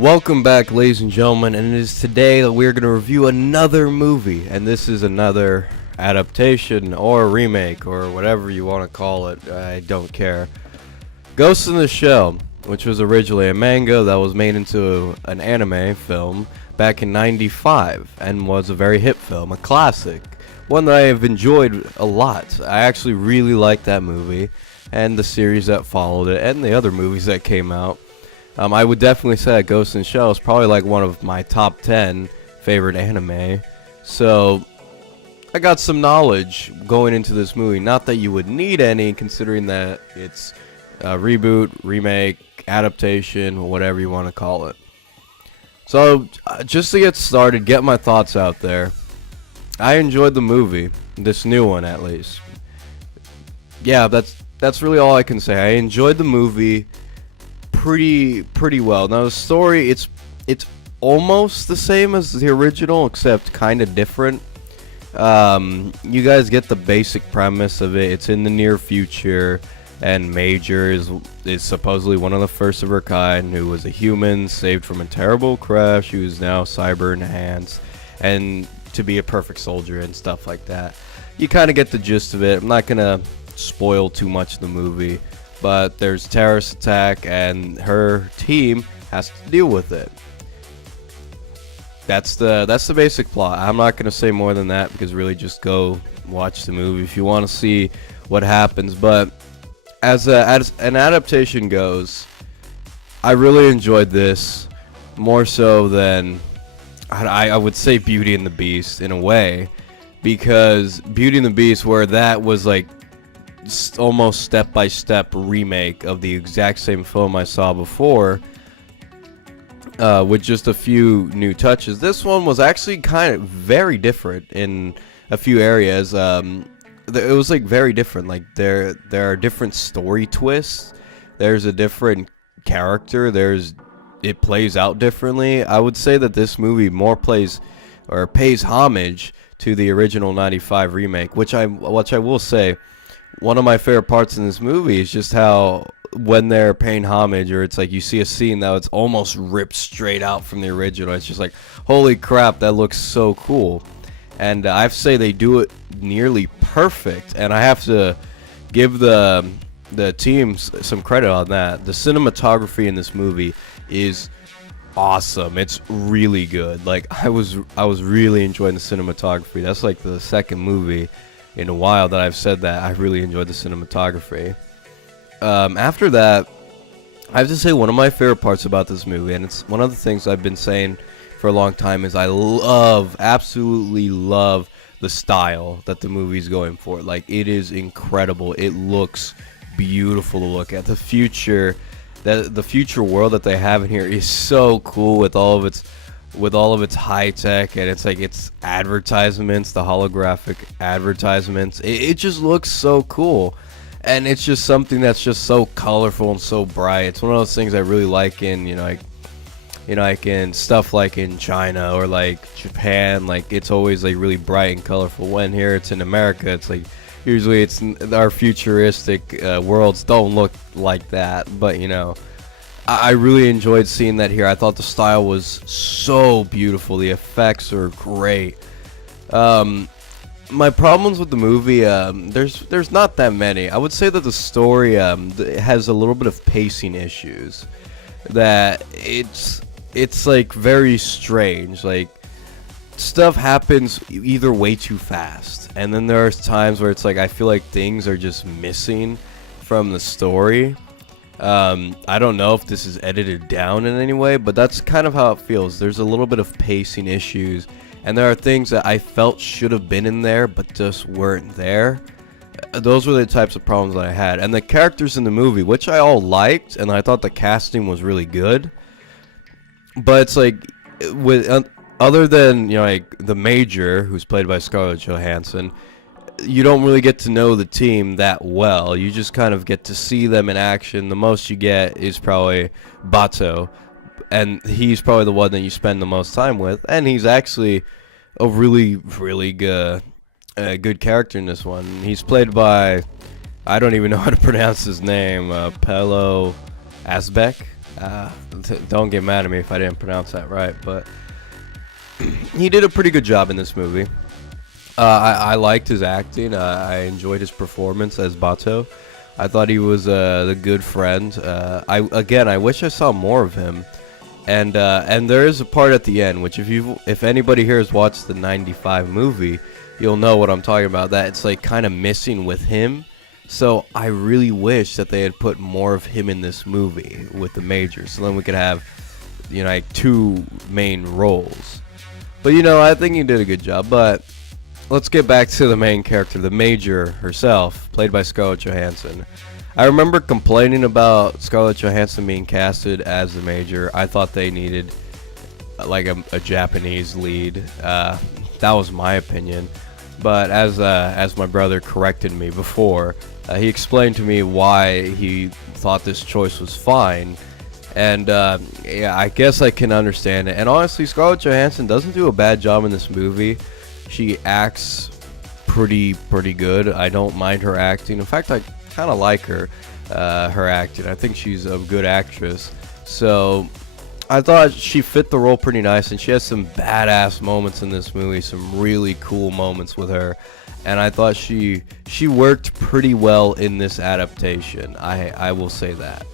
Welcome back, ladies and gentlemen, and it is today that we're going to review another movie, and this is another adaptation or remake or whatever you want to call it. I don't care. Ghost in the Shell, which was originally a manga that was made into an anime film back in '95 and was a very hit film, a classic, one that I have enjoyed a lot. I actually really liked that movie and the series that followed it and the other movies that came out. I would definitely say that Ghost in the Shell is probably like one of my top 10 favorite anime. So I got some knowledge going into this movie. Not that you would need any, considering that it's a reboot, remake, adaptation, whatever you want to call it. So just to get started, get my thoughts out there. I enjoyed the movie, this new one at least. Yeah, that's really all I can say. I enjoyed the movie pretty well. Now the story, it's almost the same as the original, except kind of different. You guys get the basic premise of it. It's in the near future, and Major is supposedly one of the first of her kind who was a human saved from a terrible crash, who is now cyber enhanced, and to be a perfect soldier and stuff like that. You kind of get the gist of it. I'm not gonna spoil too much of the movie, but there's a terrorist attack and her team has to deal with it. That's the basic plot. I'm not going to say more than that because really just go watch the movie if you want to see what happens. But as an adaptation goes, I really enjoyed this more so than I would say Beauty and the Beast in a way, because Beauty and the Beast, where that was like almost step-by-step remake of the exact same film I saw before, with just a few new touches. This one was actually kind of very different in a few areas. It was like very different. Like there are different story twists. There's a different character. It plays out differently. I would say that this movie more pays homage to the original '95 remake, which I will say, one of my favorite parts in this movie is just how when they're paying homage, or it's like you see a scene that it's almost ripped straight out from the original. It's just like, holy crap, that looks so cool. And I have to say they do it nearly perfect, and I have to give the team some credit on that. The cinematography in this movie is awesome. It's really good. Like I was really enjoying the cinematography. That's like the second movie in a while that I've said that I really enjoyed the cinematography. After that, I have to say one of my favorite parts about this movie, and it's one of the things I've been saying for a long time, is I absolutely love the style that the movie's going for. Like, it is incredible. It looks beautiful to look at. The future world that they have in here is so cool with all of its high tech, and it's like its advertisements, the holographic advertisements. It just looks so cool, and it's just something that's just so colorful and so bright. It's one of those things I really like in like in stuff like in China or like Japan. Like it's always like really bright and colorful. When here it's in America, it's like usually it's our futuristic worlds don't look like that, but I really enjoyed seeing that here. I thought the style was so beautiful. The effects are great. My problems with the movie, there's not that many. I would say that the story has a little bit of pacing issues. That it's like very strange. Like stuff happens either way too fast, and then there are times where it's like I feel like things are just missing from the story. I don't know if this is edited down in any way, but that's kind of how it feels. There's a little bit of pacing issues, and there are things that I felt should have been in there but just weren't there. Those were the types of problems that I had. And the characters in the movie, which I all liked, and I thought the casting was really good, but it's like other than like the Major, who's played by Scarlett Johansson, you don't really get to know the team that well. You just kind of get to see them in action. The most you get is probably Bato, and he's probably the one that you spend the most time with, and he's actually a really good character in this one. He's played by, I don't even know how to pronounce his name, Pelo Asbeck. Don't get mad at me if I didn't pronounce that right, but he did a pretty good job in this movie. I liked his acting. I enjoyed his performance as Bato. I thought he was the good friend. I wish I saw more of him. And there is a part at the end, which if anybody here has watched the '95 movie, you'll know what I'm talking about. That it's like kind of missing with him. So I really wish that they had put more of him in this movie with the Major, so then we could have, like 2 main roles. But I think he did a good job. But let's get back to the main character, the Major herself, played by Scarlett Johansson. I remember complaining about Scarlett Johansson being casted as the Major. I thought they needed like a Japanese lead. That was my opinion. But as my brother corrected me before, he explained to me why he thought this choice was fine. And yeah, I guess I can understand it. And honestly, Scarlett Johansson doesn't do a bad job in this movie. She acts pretty good. I don't mind her acting. In fact, I kind of like her acting. I think she's a good actress. So I thought she fit the role pretty nice, and she has some badass moments in this movie, some really cool moments with her. And I thought she worked pretty well in this adaptation. I will say that.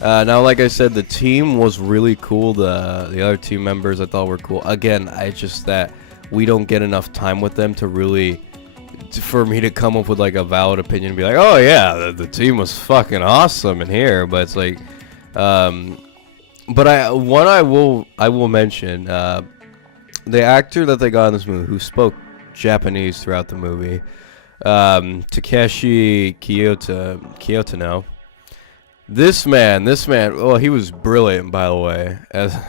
Now, like I said, the team was really cool. The other team members I thought were cool. Again, it's just that we don't get enough time with them for me to come up with like a valid opinion and be like, oh yeah, the team was fucking awesome in here. But it's like, but I will mention, the actor that they got in this movie who spoke Japanese throughout the movie, Takeshi Kiyotano. This man, well, he was brilliant, by the way.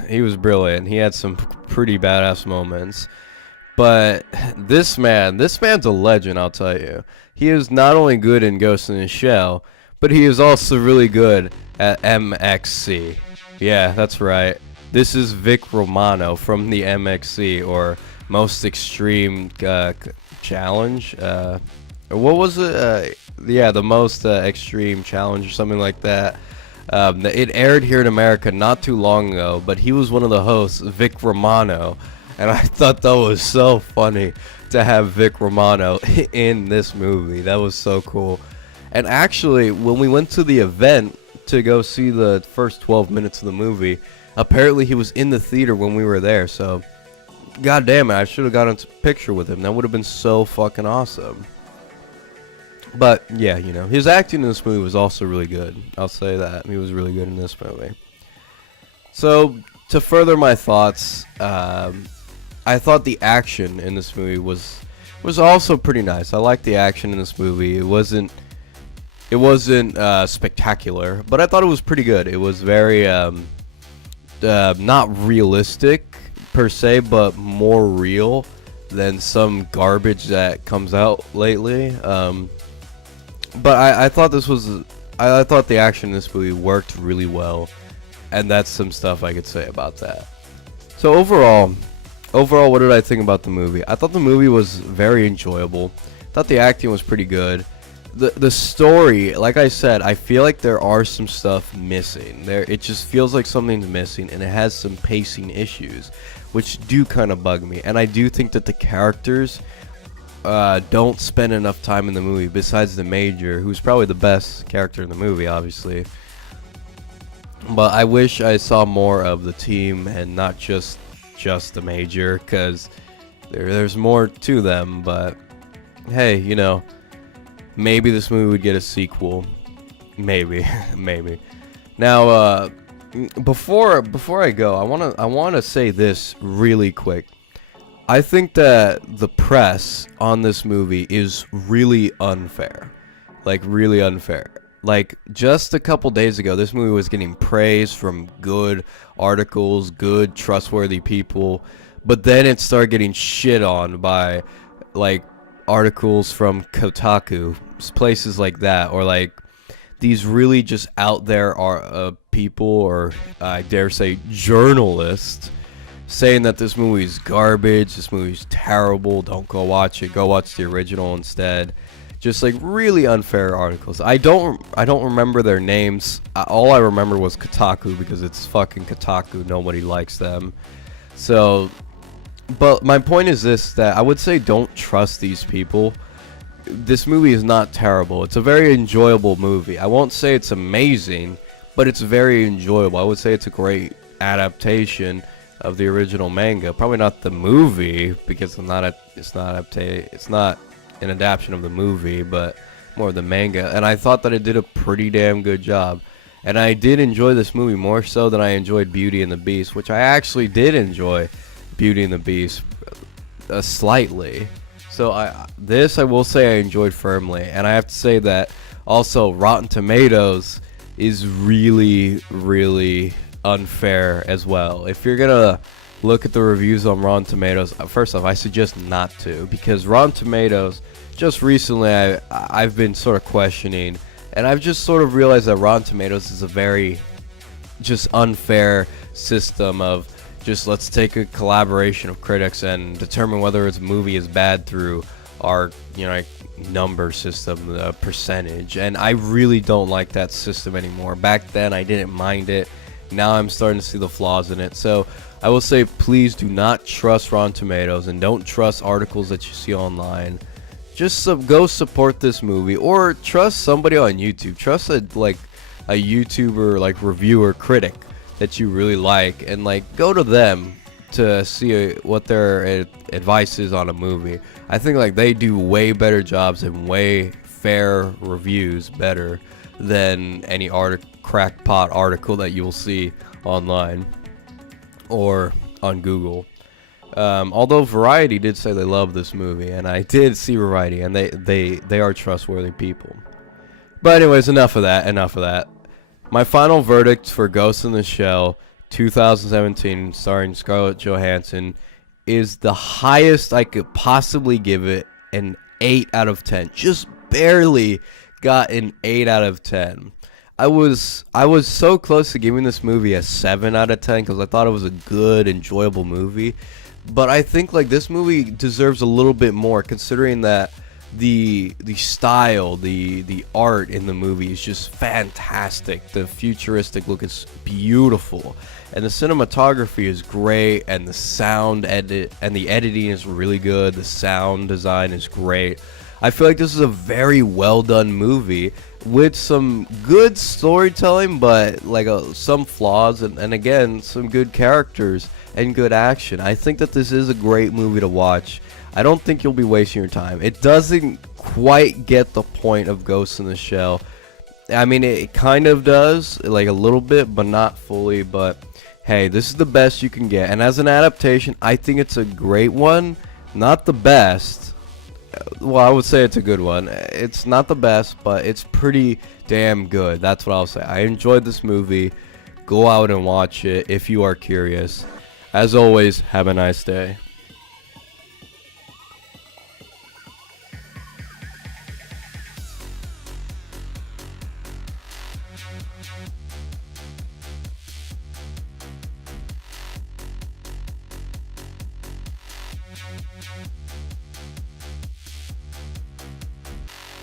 He was brilliant. He had some pretty badass moments. But this man's a legend, I'll tell you. He is not only good in Ghost in the Shell, but he is also really good at MXC. Yeah, that's right. This is Vic Romano from the MXC, or Most Extreme Challenge. What was it? Yeah, the Most Extreme Challenge or something like that. It aired here in America not too long ago, but he was one of the hosts, Vic Romano. And I thought that was so funny to have Vic Romano in this movie. That was so cool. And actually, when we went to the event to go see the first 12 minutes of the movie, apparently he was in the theater when we were there. So, god damn it, I should have gotten a picture with him. That would have been so fucking awesome. But, yeah, his acting in this movie was also really good. I'll say that. He was really good in this movie. So, to further my thoughts, I thought the action in this movie was also pretty nice. I liked the action in this movie. It wasn't spectacular, but I thought it was pretty good. It was very not realistic per se, but more real than some garbage that comes out lately. But I thought I thought the action in this movie worked really well, and that's some stuff I could say about that. So overall, what did I think about the movie? I thought the movie was very enjoyable. I thought the acting was pretty good. The story, like I said, I feel like there are some stuff missing. It just feels like something's missing, and it has some pacing issues, which do kind of bug me. And I do think that the characters don't spend enough time in the movie, besides the Major, who's probably the best character in the movie, obviously. But I wish I saw more of the team and not just the Major, because there's more to them. But hey, maybe this movie would get a sequel. Maybe. Now, before I go, I wanna say this really quick. I think that the press on this movie is really unfair. Like, really unfair. Like, just a couple days ago, this movie was getting praise from good articles, good, trustworthy people, but then it started getting shit on by, like, articles from Kotaku, places like that, or, like, these really just out there are people, or I dare say journalists, saying that this movie's garbage, this movie's terrible, don't go watch it, go watch the original instead. just like really unfair articles. I don't remember their names. All I remember was Kotaku, because it's fucking Kotaku. Nobody likes them. So, but my point is this, that I would say don't trust these people. This movie is not terrible. It's a very enjoyable movie. I won't say it's amazing, but it's very enjoyable. I would say it's a great adaptation of the original manga. Probably not the movie, because it's not an adaptation of the movie, but more of the manga. And I thought that it did a pretty damn good job. And I did enjoy this movie more so than I enjoyed Beauty and the Beast, which I actually did enjoy Beauty and the Beast slightly. So I will say I enjoyed firmly. And I have to say that also Rotten Tomatoes is really, really unfair as well. If you're gonna look at the reviews on Rotten Tomatoes, first off, I suggest not to, because Rotten Tomatoes, just recently I've been sort of questioning, and I've just sort of realized that Rotten Tomatoes is a very just unfair system of just let's take a collaboration of critics and determine whether its movie is bad through our, like, number system, the percentage. And I really don't like that system anymore. Back then I didn't mind it. Now I'm starting to see the flaws in it. So I will say, please do not trust Rotten Tomatoes, and don't trust articles that you see online. Just go support this movie, or trust somebody on YouTube. Trust a YouTuber, like reviewer, critic that you really like, and go to them to see what their advice is on a movie. I think they do way better jobs and way fair reviews, better than any crackpot article that you'll see online or on Google. Although Variety did say they love this movie, and I did see Variety, and they are trustworthy people. But anyways, enough of that. My final verdict for Ghost in the Shell 2017, starring Scarlett Johansson, is the highest I could possibly give it, an 8 out of 10. Just barely got an 8 out of 10. I was so close to giving this movie a 7 out of 10 because I thought it was a good, enjoyable movie. But I think this movie deserves a little bit more, considering that the style, the art in the movie is just fantastic. The futuristic look is beautiful, and the cinematography is great, and the sound edit and the editing is really good. The sound design is great. I feel like this is a very well done movie with some good storytelling, but some flaws, and again, some good characters and good action. I think that this is a great movie to watch. I don't think you'll be wasting your time. It doesn't quite get the point of Ghost in the Shell. I mean, it kind of does, a little bit, but not fully. But hey, this is the best you can get. And as an adaptation, I think it's a great one. Not the best. Well, I would say it's a good one. It's not the best, but it's pretty damn good. That's what I'll say. I enjoyed this movie. Go out and watch it if you are curious. As always, have a nice day.